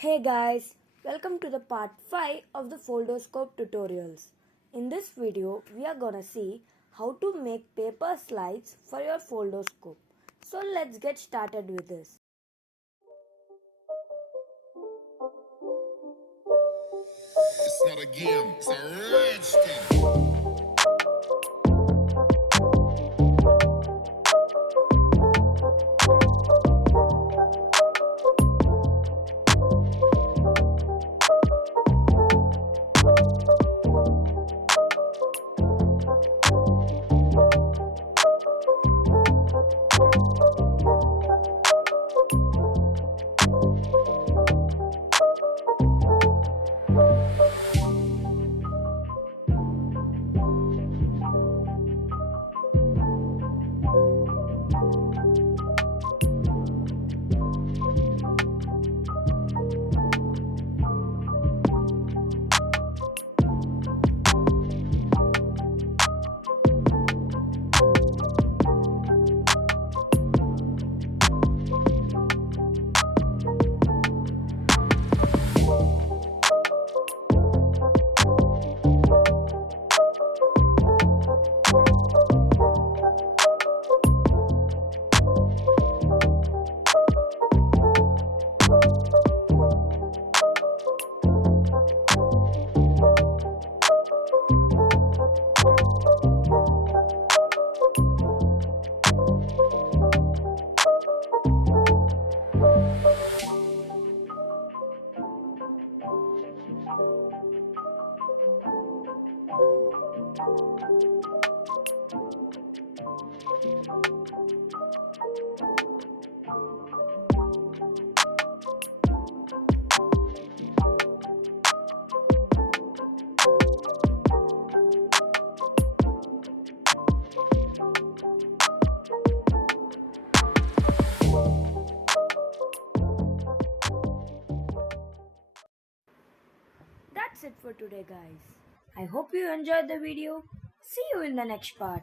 Hey guys, welcome to the part 5 of the Foldscope tutorials. In this video, we are gonna see how to make paper slides for your Foldscope. So let's get started with this. It's not a game, it's a rich thing. That's it for today guys. I hope you enjoyed the video. See you in the next part.